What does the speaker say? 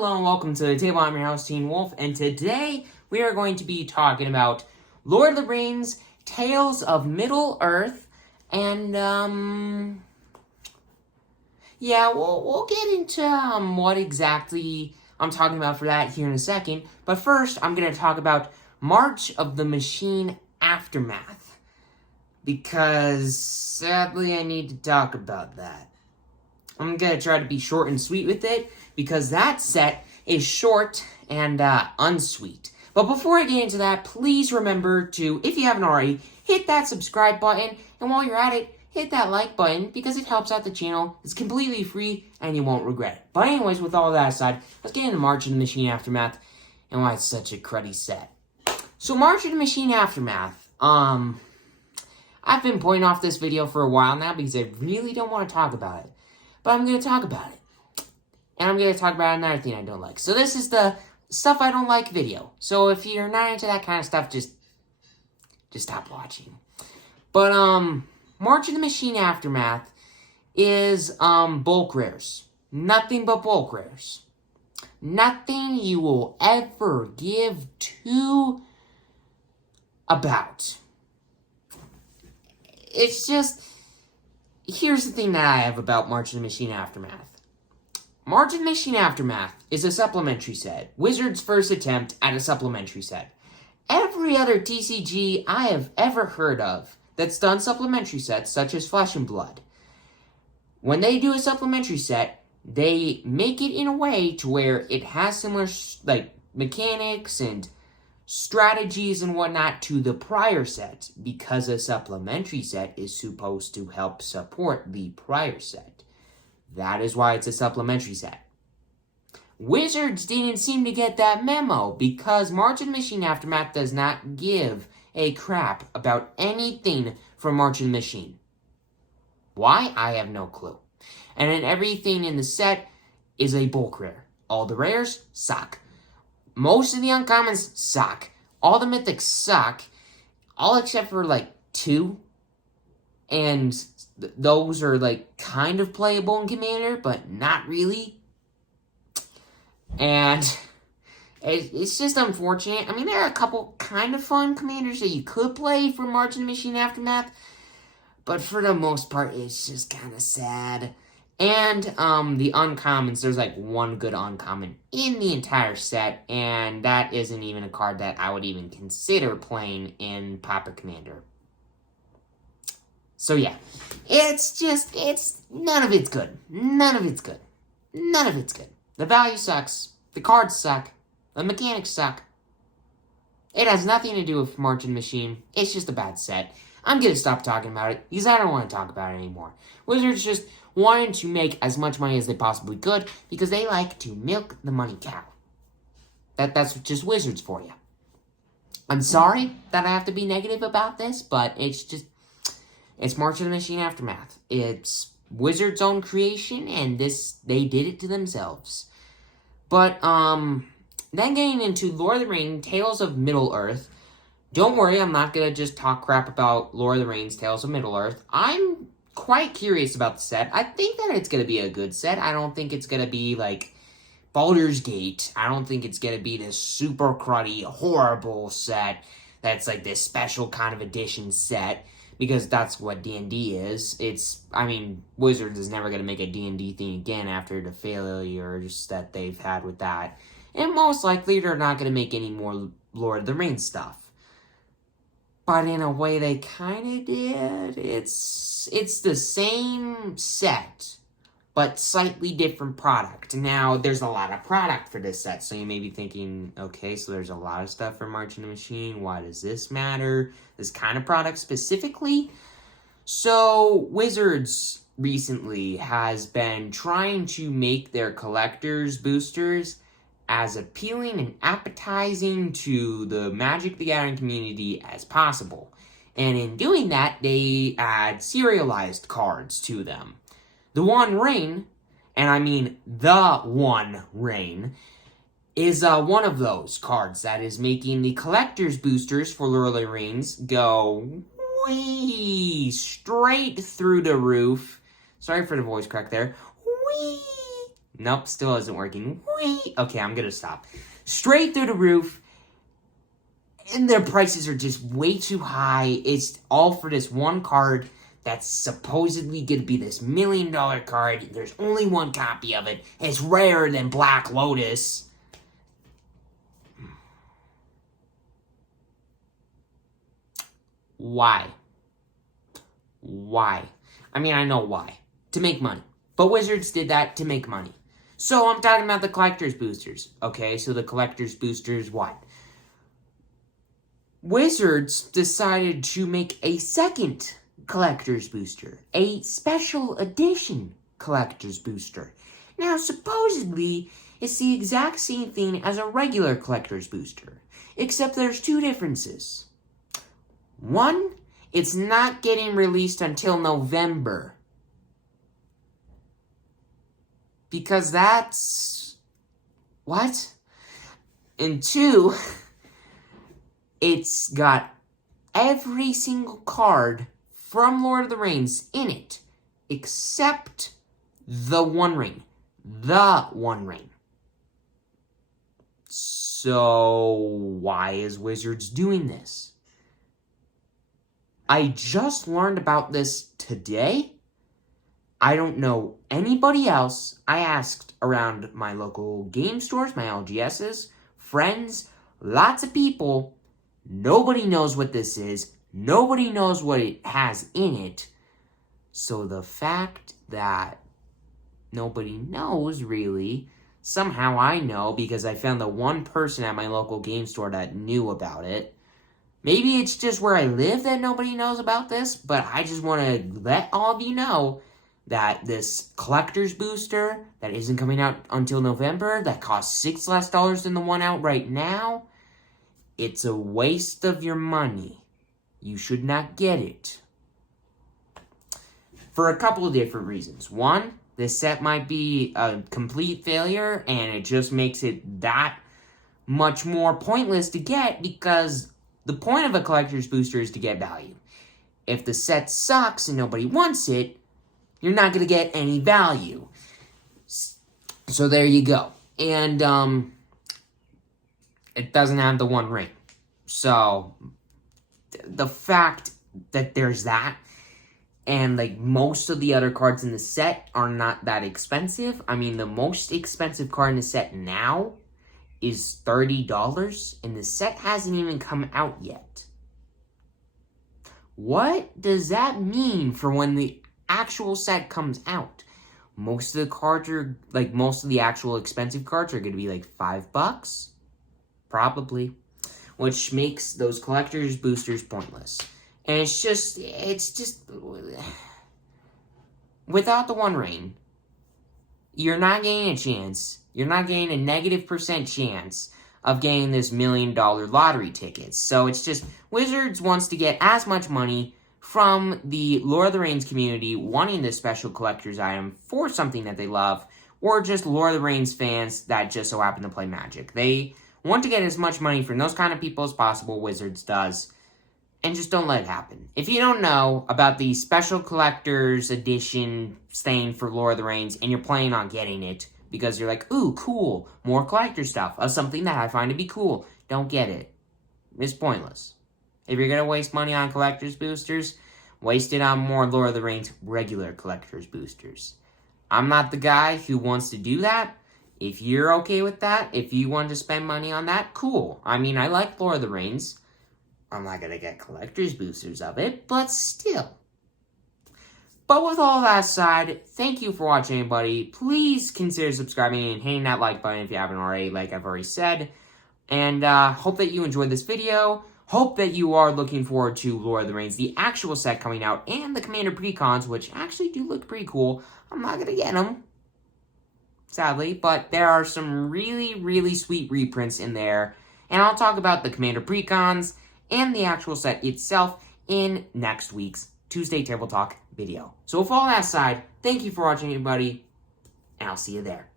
Hello and welcome to the table. I'm your host, Teen Wolf, and today we are going to be talking about Lord of the Rings, Tales of Middle-earth, and, we'll get into, what exactly I'm talking about for that here in a second, but first, I'm going to talk about March of the Machine Aftermath, because, sadly, I need to talk about that. I'm going to try to be short and sweet with it, because that set is short and unsweet. But before I get into that, please remember to, if you haven't already, hit that subscribe button. And while you're at it, hit that like button, because it helps out the channel. It's completely free, and you won't regret it. But anyways, with all that aside, let's get into March of the Machine Aftermath, and why it's such a cruddy set. So March of the Machine Aftermath, I've been putting off this video for a while now, because I really don't want to talk about it. But I'm going to talk about it. And I'm going to talk about another thing I don't like. So this is the stuff I don't like video. So if you're not into that kind of stuff, just stop watching. But, March of the Machine Aftermath is, bulk rares. Nothing but bulk rares. Nothing you will ever give two about. It's just... Here's the thing that I have about March of the Machine Aftermath. March of the Machine Aftermath is a supplementary set. Wizards' first attempt at a supplementary set. Every other TCG I have ever heard of that's done supplementary sets, such as Flesh and Blood, when they do a supplementary set, they make it in a way to where it has similar, mechanics and strategies and whatnot to the prior set, because a supplementary set is supposed to help support the prior set. That is why it's a supplementary set. Wizards didn't seem to get that memo, because March of the Machine Aftermath does not give a crap about anything from March of the Machine. Why? I have no clue. And then everything in the set is a bulk rare. All the rares suck. Most of the uncommons suck. All the mythics suck. All except for, 2. And those are, kind of playable in Commander, but not really. And it's just unfortunate. I mean, there are a couple kind of fun Commanders that you could play for March of the Machine Aftermath. But for the most part, it's just kind of sad. And, the uncommons, there's, one good uncommon in the entire set, and that isn't even a card that I would even consider playing in Pauper Commander. So, yeah. None of it's good. None of it's good. None of it's good. The value sucks. The cards suck. The mechanics suck. It has nothing to do with March of the Machine. It's just a bad set. I'm gonna stop talking about it, because I don't want to talk about it anymore. Wizards just wanted to make as much money as they possibly could, because they like to milk the money cow. That's just Wizards for you. I'm sorry that I have to be negative about this, but it's March of the Machine Aftermath. It's Wizards' own creation, and they did it to themselves. But, then getting into Lord of the Rings, Tales of Middle-earth. Don't worry, I'm not gonna just talk crap about Lord of the Rings, Tales of Middle-earth. I'm quite curious about the set. I think that it's gonna be a good set. I don't think it's gonna be, Baldur's Gate. I don't think it's gonna be this super cruddy, horrible set that's, this special kind of edition set, because that's what D&D is. Wizards is never gonna make a D&D thing again after the failures that they've had with that. And most likely, they're not gonna make any more Lord of the Rings stuff. But in a way, they kind of did. It's the same set, but slightly different product. Now, there's a lot of product for this set, so you may be thinking, okay, so there's a lot of stuff for March of the Machine. Why does this matter? This kind of product specifically? So, Wizards recently has been trying to make their collectors boosters as appealing and appetizing to the Magic the Gathering community as possible. And in doing that, they add serialized cards to them. The One Ring, and I mean the One Ring, is one of those cards that is making the collector's boosters for Lord of the Rings go wee straight through the roof. Sorry for the voice crack there. Wee Nope, still isn't working. Whee! Okay, I'm gonna stop. Straight through the roof. And their prices are just way too high. It's all for this one card that's supposedly going to be this $1 million card. There's only one copy of it. It's rarer than Black Lotus. Why? Why? I mean, I know why. To make money. But Wizards did that to make money. So I'm talking about the collector's boosters. Okay, so the collector's boosters, what? Wizards decided to make a second collector's booster. A special edition collector's booster. Now, supposedly, it's the exact same thing as a regular collector's booster. Except there's two differences. One, it's not getting released until November. Because that's... what? And two, it's got every single card from Lord of the Rings in it, except the One Ring. The One Ring. So, why is Wizards doing this? I just learned about this today. I don't know anybody else. I asked around my local game stores, my LGSs, friends, lots of people. Nobody knows what this is. Nobody knows what it has in it. So the fact that nobody knows, really, somehow I know because I found the one person at my local game store that knew about it. Maybe it's just where I live that nobody knows about this, but I just want to let all of you know that this collector's booster that isn't coming out until November, that costs $6 less than the one out right now, it's a waste of your money. You should not get it. For a couple of different reasons. One, this set might be a complete failure, and it just makes it that much more pointless to get because the point of a collector's booster is to get value. If the set sucks and nobody wants it, you're not going to get any value. So there you go. And it doesn't have the One Ring. So the fact that there's that, and like most of the other cards in the set are not that expensive. I mean, the most expensive card in the set now is $30, and the set hasn't even come out yet. What does that mean for when the actual set comes out? Most of the cards are, like, most of the actual expensive cards are going to be like $5? Probably. Which makes those collector's boosters pointless. And it's just, without the One Ring, you're not getting a chance. You're not getting a -% chance of getting this $1 million lottery tickets. So it's just, Wizards wants to get as much money from the Lord of the Rings community wanting this special collector's item for something that they love, or just Lord of the Rings fans that just so happen to play Magic. They want to get as much money from those kind of people as possible, Wizards does, and just don't let it happen. If you don't know about the special collector's edition thing for Lord of the Rings, and you're planning on getting it, because you're like, ooh, cool, more collector stuff, of something that I find to be cool, don't get it. It's pointless. If you're going to waste money on collector's boosters, waste it on more Lord of the Rings regular collector's boosters. I'm not the guy who wants to do that. If you're okay with that, if you want to spend money on that, cool. I mean, I like Lord of the Rings. I'm not going to get collector's boosters of it, but still. But with all that aside, thank you for watching, everybody. Please consider subscribing and hitting that like button if you haven't already, like I've already said. And hope that you enjoyed this video. Hope that you are looking forward to Lord of the Rings, the actual set coming out, and the Commander Precons, which actually do look pretty cool. I'm not going to get them, sadly, but there are some really, really sweet reprints in there. And I'll talk about the Commander Precons and the actual set itself in next week's Tuesday Table Talk video. So with all that aside, thank you for watching, everybody, and I'll see you there.